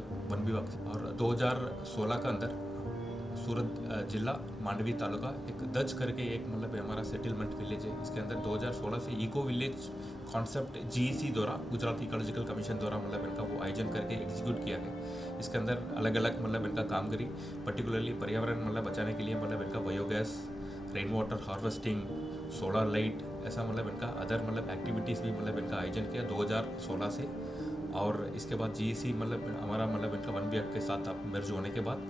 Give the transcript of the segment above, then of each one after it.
सूरत one विभाग और 2016 का अंदर सूरत जिला मांडवी तालुका एक दज करके एक मतलब हमारा सेटलमेंट विलेज है इसके अंदर 2016 से इको विलेज कॉन्सेप्ट जीईसी द्वारा गुजरात इकोलॉजिकल कमीशन द्वारा मतलब इनका वो आयोजन करके एग्जीक्यूट किया गया इसके अंदर अलग अलग मतलब इनका काम करी पर्टिकुलरली पर्यावरण मतलब बचाने के लिए मतलब इनका biogas rain water harvesting solar light ऐसा मतलब इनका अदर मतलब एक्टिविटीज़ भी मतलब इनका आयोजन किया 2016 से और इसके बाद जीईसी मतलब हमारा मतलब इनका वन विभाग के साथ अब मर्ज होने के बाद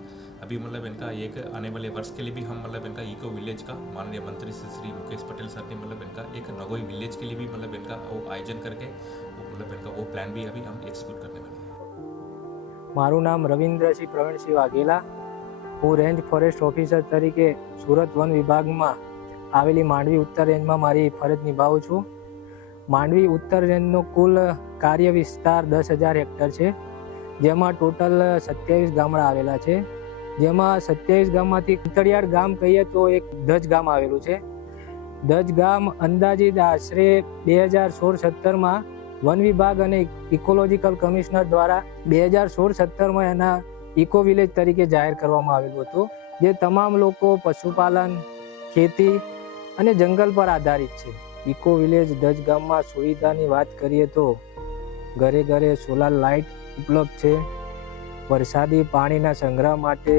अभी मतलब इनका एक आने वाले वर्ष के लिए भी हम मतलब इनका इको विलेज का माननीय मंत्री श्री श्री मुकेश पटेल सर ने मतलब इनका एक नगोई विलेज के लिए भी मतलब इनका वो आयोजन करके वो मतलब इनका वो प्लान भी अभी हम एग्जीक्यूट करने वाले हैं મારું નામ રવિન્દ્રસિંહ પ્રવીણસિંહ વાઘેલા હું રેન્જ ફોરેસ્ટ ઓફિસર તરીકે સુરત વન વિભાગમાં આવેલી માંડવી ઉત્તર રેન્જમાં મારી ફરજ નિભાવું છું માંડવી ઉત્તર રેન્જનો કુલ કાર્ય વિસ્તાર દસ હજાર હેક્ટર છે જેમાં ટોટલ સત્યાવીસ ગામડા આવેલા છે જેમાં સત્યાવીસ ગામમાંથી તળિયાડ ગામ કહીએ તો એક ધજ ગામ આવેલું છે ધજ ગામ અંદાજિત આશરે બે હજાર સોળ સત્તરમાં વન વિભાગ અને ઇકોલોજીકલ કમિશનર દ્વારા બે હજાર સોળ સત્તરમાં એના ઇકો વિલેજ તરીકે જાહેર કરવામાં આવેલું હતું જે તમામ લોકો પશુપાલન ખેતી અને જંગલ પર આધારિત છે ઇકો વિલેજ દજ ગામમાં સુવિધાની વાત કરીએ તો ઘરે ઘરે સોલાર લાઇટ ઉપલબ્ધ છે વરસાદી પાણીના સંગ્રહ માટે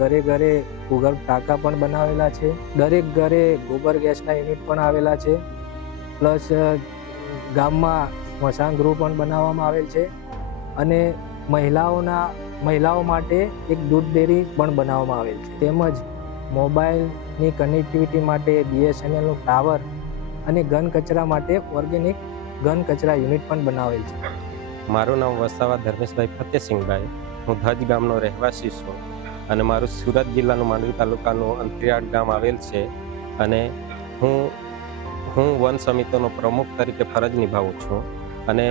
ઘરે ઘરે ભૂગર્ભ ટાંકા પણ બનાવેલા છે દરેક ઘરે ગોબર ગેસના યુનિટ પણ આવેલા છે પ્લસ ગામમાં સ્મશાન ગૃહ પણ બનાવવામાં આવેલ છે અને મહિલાઓના મહિલાઓ માટે એક દૂધ ડેરી પણ બનાવવામાં આવેલ છે તેમજ મોબાઈલની કનેક્ટિવિટી માટે બીએસએનએલનું ટાવર અને ઘન કચરા માટે ઓર્ગેનિક ઘન કચરા યુનિટ પણ બનાવેલ છે મારું નામ વસાવા ધર્મેશભાઈ ફતેસિંહભાઈ હું ધજ ગામનો રહેવાસી છું અને મારું સુરત જિલ્લાનું માંડવી તાલુકાનું અંતરિયાળ ગામ આવેલ છે અને હું હું વન સમિતિનો પ્રમુખ તરીકે ફરજ નિભાવું છું અને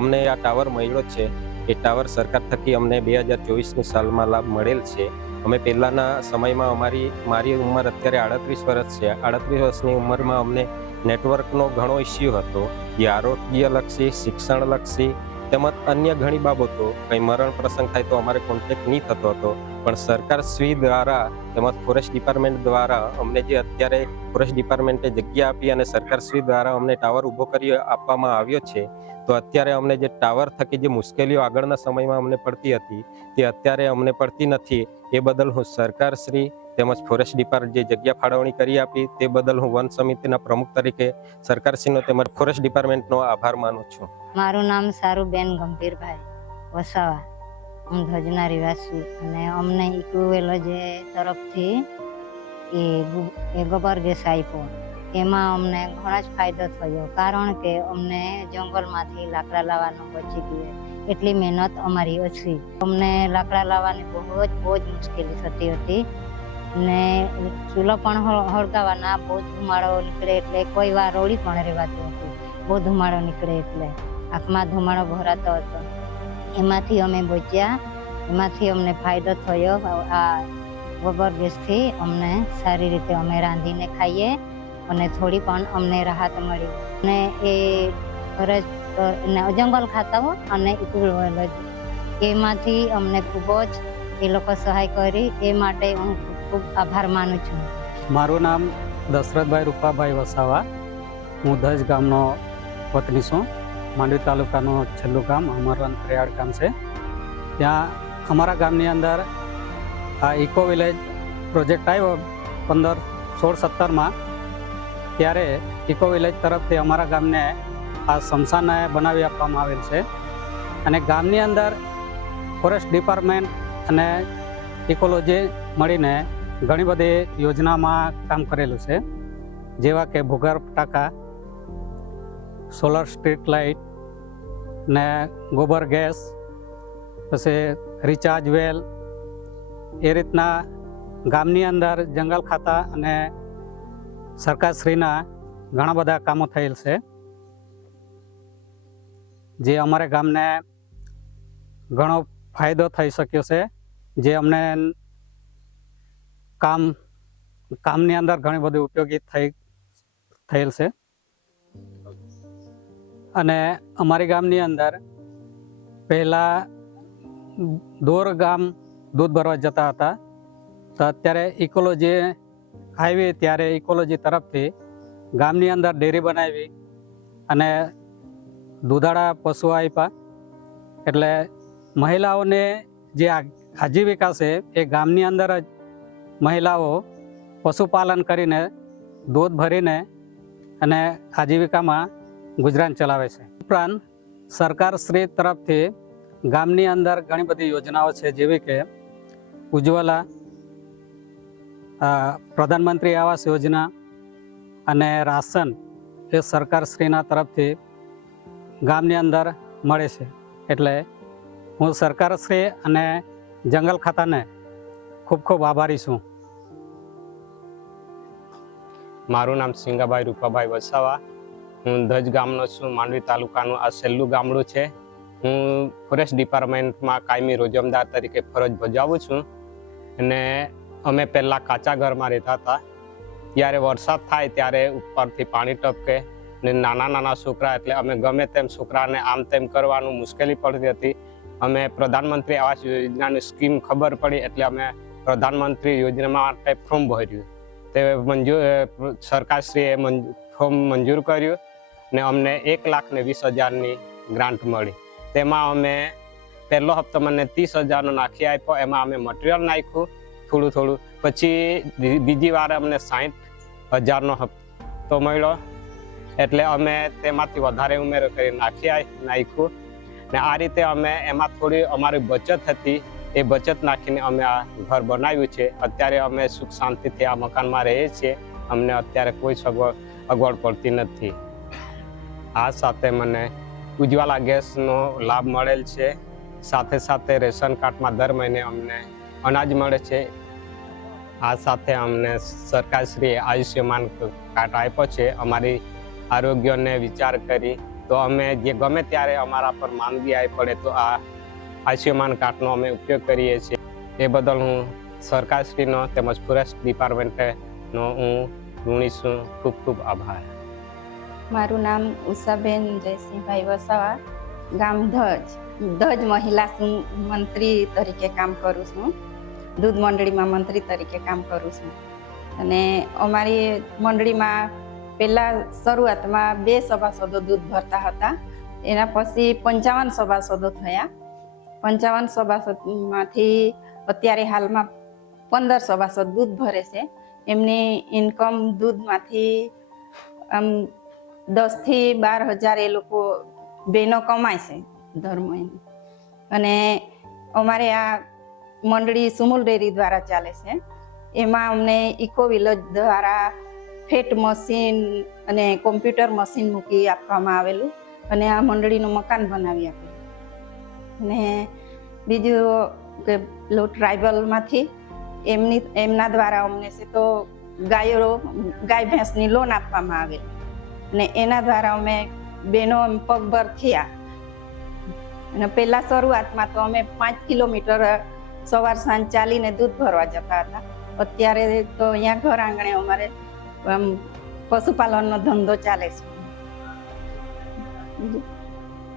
અમને આ ટાવર મળ્યો છે એ ટાવર સરકાર થકી અમને બે હજાર ચોવીસની સાલમાં લાભ મળેલ છે અમે પહેલાંના સમયમાં અમારી મારી ઉંમર અત્યારે આડત્રીસ વર્ષ છે આડત્રીસ વર્ષની ઉંમરમાં અમને નેટવર્કનો ઘણો ઇસ્યુ હતો જે આરોગ્યલક્ષી શિક્ષણલક્ષી તેમજ અન્ય ઘણી બાબતો કંઈ મરણ પ્રસંગ થાય તો અમારે કોન્ટેક્ટ નહીં થતો હતો પણ સરકાર શ્રી દ્વારા તેમજ ફોરેસ્ટ ડિપાર્ટમેન્ટ દ્વારા અમને જે અત્યારે ફોરેસ્ટ ડિપાર્ટમેન્ટે જગ્યા આપી અને સરકાર શ્રી દ્વારા અમને ટાવર ઊભો કરી આપવામાં આવ્યો છે તો અત્યારે અમને જે ટાવર થકી જે મુશ્કેલીઓ આગળના સમયમાં અમને પડતી હતી તે અત્યારે અમને પડતી નથી એ બદલ હું સરકાર શ્રી તેમજ ફોરેસ્ટ ડિપાર્ટ જે જગ્યા ફાળવણી કરી આપી તે બદલ હું વન સમિતિના પ્રમુખ તરીકે સરકારશ્રીનો તેમજ ફોરેસ્ટ ડિપાર્ટમેન્ટનો આભાર માનું છું મારું નામ સારુબેન ગંભીરભાઈ વસાવા હું ધજના રહેવાસી અને અમને ઇક્યુએલ જે તરફથી એ ગોબર ગબર ગેસ આપ્યો એમાં અમને ઘણો જ ફાયદો થયો કારણ કે અમને જંગલમાંથી લાકડા લાવવાનું બચી ગયું એટલી મહેનત અમારી ઓછી અમને લાકડા લાવવાની બહુ જ બહુ જ મુશ્કેલી થતી હતી ને ચૂલો પણ હળગાવાના બહુ ધુમાડો નીકળે એટલે કોઈ વાર રોડી પણ રહેવાતી હતી બહુ ધુમાડો નીકળે એટલે આંખમાં ધુમાડો ભરાતો હતો એમાંથી અમે બચ્યા એમાંથી અમને ફાયદો થયો આ ગોબર ગેસથી અમને સારી રીતે અમે રાંધીને ખાઈએ અને થોડી પણ અમને રાહત મળી અને એ ફરજ જંગલ હો અને એમાંથી અમને ખૂબ જ એ લોકો સહાય કરી એ માટે હું ખૂબ આભાર માનું છું મારું નામ દશરથભાઈ રૂપાભાઈ વસાવા હું દજ ગામનો વતની છું માંડવી તાલુકાનું છેલ્લું ગામ અમારું પ્રયાડ ગામ છે ત્યાં અમારા ગામની અંદર આ ઇકો વિલેજ પ્રોજેક્ટ આવ્યો પંદર સોળ સત્તરમાં ત્યારે ઇકો વિલેજ તરફથી અમારા ગામને આ સ્મશાનાએ બનાવી આપવામાં આવેલ છે અને ગામની અંદર ફોરેસ્ટ ડિપાર્ટમેન્ટ અને ઇકોલોજી મળીને ઘણી બધી યોજનામાં કામ કરેલું છે જેવા કે ભૂગર્ભ ટાંકા સોલર સ્ટ્રીટ લાઇટ ને ગોબર ગેસ પછી રિચાર્જ વેલ એ રીતના ગામની અંદર જંગલ ખાતા અને સરકારશ્રીના ઘણા બધા કામો થયેલ છે જે અમારા ગામને ઘણો ફાયદો થઈ શક્યો છે જે અમને કામ કામની અંદર ઘણી બધી ઉપયોગી થઈ થયેલ છે અને અમારી ગામની અંદર પહેલાં દોર ગામ દૂધ ભરવા જતા હતા તો અત્યારે ઇકોલોજી આવી ત્યારે ઇકોલોજી તરફથી ગામની અંદર ડેરી બનાવી અને દૂધાળા પશુ આપ્યા એટલે મહિલાઓને જે આજીવિકા છે એ ગામની અંદર જ મહિલાઓ પશુપાલન કરીને દૂધ ભરીને અને આજીવિકામાં ગુજરાન ચલાવે છે ઉપરાંત સરકારશ્રી તરફથી ગામની અંદર ઘણી બધી યોજનાઓ છે જેવી કે ઉજ્જવલા પ્રધાનમંત્રી આવાસ યોજના અને રાશન એ સરકારશ્રીના તરફથી ગામની અંદર મળે છે એટલે હું સરકારશ્રી અને જંગલ ખાતાને ખૂબ ખૂબ આભારી છું મારું નામ સિંગાભાઈ રૂપાભાઈ વસાવા હું ધજ ગામનો છું માંડવી તાલુકાનું આ સેલ્લું ગામડું છે હું ફોરેસ્ટ ડિપાર્ટમેન્ટમાં કાયમી રોજમદાર તરીકે ફરજ ભજાવું છું અને અમે પહેલાં કાચા ઘરમાં રહેતા હતા ત્યારે વરસાદ થાય ત્યારે ઉપરથી પાણી ટપકે ને નાના નાના છોકરા એટલે અમે ગમે તેમ છોકરાને આમ તેમ કરવાનું મુશ્કેલી પડતી હતી અમે પ્રધાનમંત્રી આવાસ યોજનાની સ્કીમ ખબર પડી એટલે અમે પ્રધાનમંત્રી યોજના માટે ફોર્મ ભર્યું તે મંજૂર સરકારશ્રીએ ફોર્મ મંજૂર કર્યું ને અમને એક લાખ ને વીસ હજારની ગ્રાન્ટ મળી તેમાં અમે પહેલો હપ્તો મને ત્રીસ હજારનો નાખી આપ્યો એમાં અમે મટીરિયલ નાખ્યું થોડું થોડું પછી બીજી વાર અમને સાહીઠ હજારનો હપ્તો મળ્યો એટલે અમે તેમાંથી વધારે ઉમેરો કરી નાખી નાખ્યું ને આ રીતે અમે એમાં થોડી અમારી બચત હતી એ બચત નાખીને અમે આ ઘર બનાવ્યું છે અત્યારે અમે સુખ શાંતિથી આ મકાનમાં રહીએ છીએ અમને અત્યારે કોઈ સગવડ અગવડ પડતી નથી આ સાથે મને ઉજ્જવલા ગેસનો લાભ મળેલ છે સાથે સાથે રેશન કાર્ડમાં દર મહિને અમને અનાજ મળે છે આ સાથે અમને સરકારશ્રીએ આયુષ્યમાન કાર્ડ આપ્યો છે અમારી આરોગ્યને વિચાર કરી તો અમે જે ગમે ત્યારે અમારા પર માંદગી આવી પડે તો આ આયુષ્યમાન કાર્ડનો અમે ઉપયોગ કરીએ છીએ એ બદલ હું સરકારશ્રીનો તેમજ ફોરેસ્ટ ડિપાર્ટમેન્ટનો હું ઋણી છું ખૂબ ખૂબ આભાર મારું નામ ઉષાબેન જયસિંહભાઈ વસાવા ગામ ધજ ધજ મહિલા મંત્રી તરીકે કામ કરું છું દૂધ મંડળીમાં મંત્રી તરીકે કામ કરું છું અને અમારી મંડળીમાં પહેલાં શરૂઆતમાં બે સભાસદો દૂધ ભરતા હતા એના પછી પંચાવન સભાસદો થયા પંચાવન સભાસદમાંથી અત્યારે હાલમાં પંદર સભાસદ દૂધ ભરે છે એમની ઇન્કમ દૂધમાંથી આમ દસથી બાર હજાર એ લોકો બહેનો કમાય છે ધર્મ એની અને અમારે આ મંડળી સુમૂલ ડેરી દ્વારા ચાલે છે એમાં અમને ઇકો વિલેજ દ્વારા ફેટ મશીન અને કોમ્પ્યુટર મશીન મૂકી આપવામાં આવેલું અને આ મંડળીનું મકાન બનાવી આપ્યું ને બીજું કે પેલું ટ્રાઇબલમાંથી એમની એમના દ્વારા અમને છે તો ગાયો ગાય ભેંસની લોન આપવામાં આવે ને એના દ્વારા અમે બહેનો એમ પગભર થયા અને પહેલાં શરૂઆતમાં તો અમે પાંચ કિલોમીટર સવાર સાંજ ચાલીને દૂધ ભરવા જતા હતા અત્યારે તો અહીંયા ઘર આંગણે અમારે પશુપાલનનો ધંધો ચાલે છે